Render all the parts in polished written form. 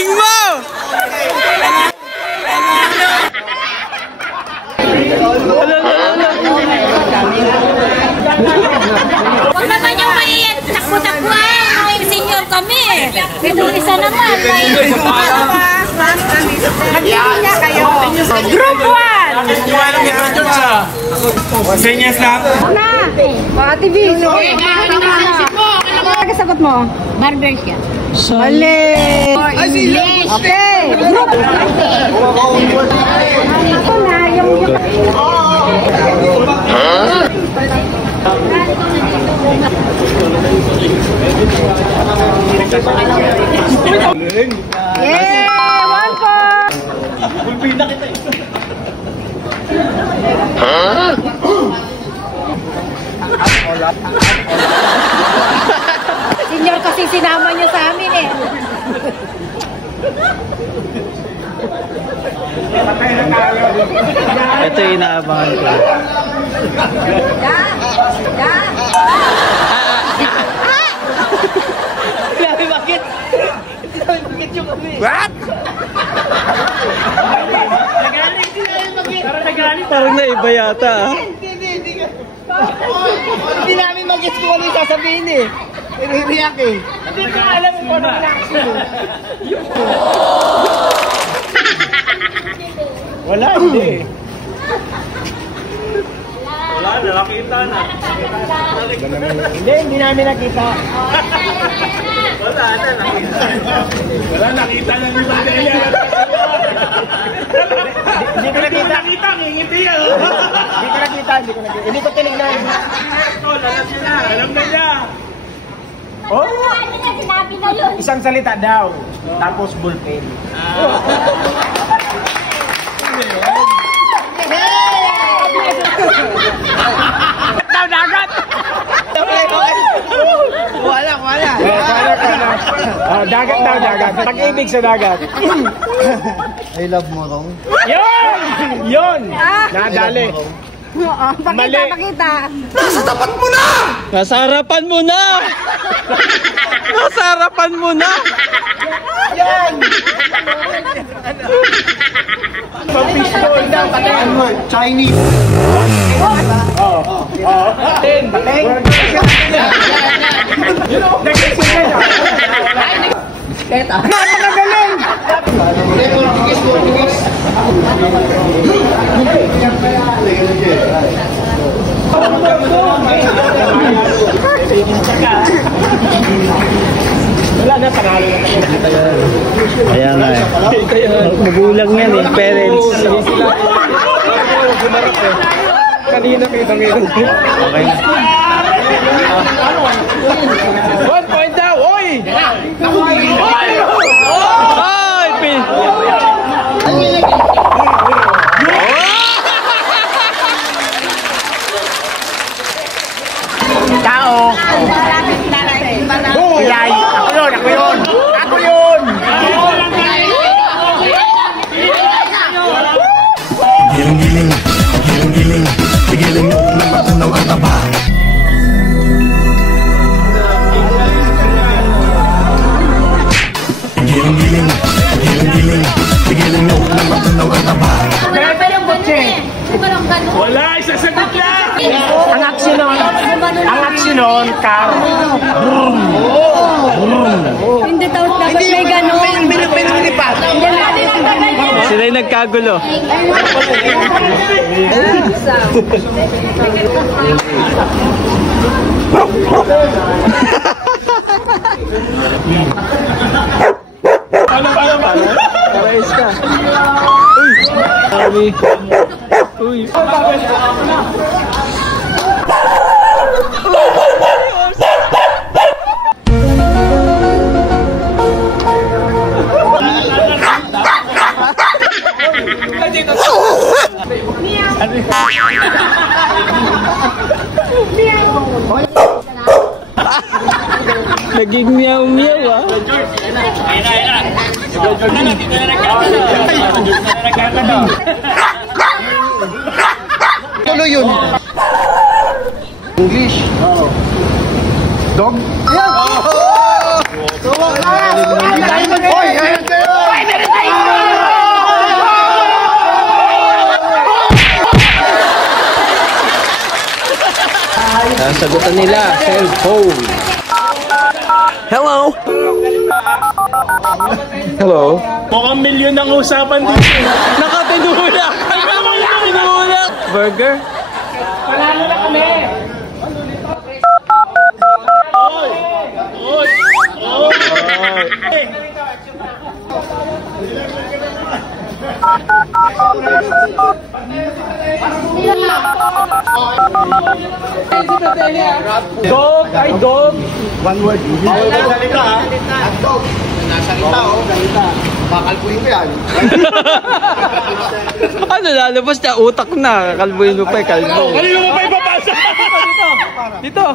galing mo! Huwag naman yung maiyan, takbo-takbuhan. May senior kami. Ito isa naman. Nag-iwan niya kayo. Group 1. Senyas lang. Na. Mga TV. Ano sagot mo? Burger siya. Mali. Okay. Group. Ito na. Yung... Yeah! One point! Pulpina kita eh. Senior kasi sinama niyo sa amin eh. Ito yung inaabangan ko. Grabe, bakit? Bakit yung kami? What? Nagaling sila yung bakit? Parang nagaling. Parang naiba yata ah. Hindi namin mag-gets kung ano yung sasabihin eh. Hiriyak eh. Hindi ko alam kung ano reaction. Wala, hindi. Wala, nakita na. Hindi namin nakita. Wala na, nakita. Wala, nakita na ni Madelia. Hindi ko nakita. Ngingiti yan. Hindi ko nakita. Hindi ko tinignan. Alam niya, alam na niya. Oh? Sinabi na yun. Isang salita daw. Tapos bullpen. Daw dagat! Wala. Dagat daw, dagat. Pag-ibig sa dagat. I love Morong. Yun! Nadali. Oo, pakita. Nasa harapan mo na! Nasa harapan mo na! Yan! Pag-pistol daw, patayan mo. Chinese. Pateng! Bisketa. Napakagaling! Wala na, panalo na. Ayan nga eh. Magulang yan eh, parents. Kanina kita ngayon. Okay na. 1 point daw! Oy! Oy! Tao. Yay! Ako yun! Giling-giling, pigiling nyo na matunaw ang taba. Giling-giling, pigiling nyo na matunaw ang taba. Wala, isasagot lang! Ang aksyon nun, car. Hindi dapat may gano'n. May lumilipad. Sila yung nagkagulo. Paano? Parais ka. Uy! Uy! Naging meow-meow ah. Tuloy yun. English. Dog? Ayan! Oy, ayan kayo! Sagutan nila, cellphone. Hello? Hello? Mukhang milyon ang usapan dito. Nakatinulak! Nakatinulak! Burger? Panalo na kami! Oy! Oy! Oy! Dog! Ay, dog! One word. Salita ha. Dog. Nasalita oh. Salita. Kakalpuin ko yan. Ano lalabas niya? Utak na. Kalbuhin mo pa, kalbo. Kanino mo pa ipapasa? Dito.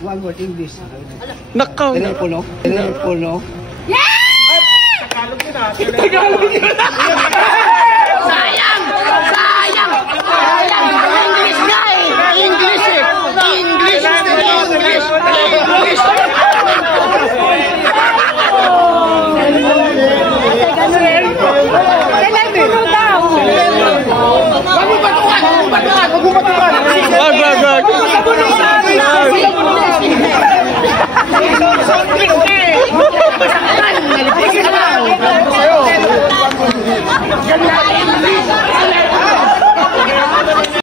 One word English. Nakaw. Telepono. Telepono. Yeah! Tagalog yun ah.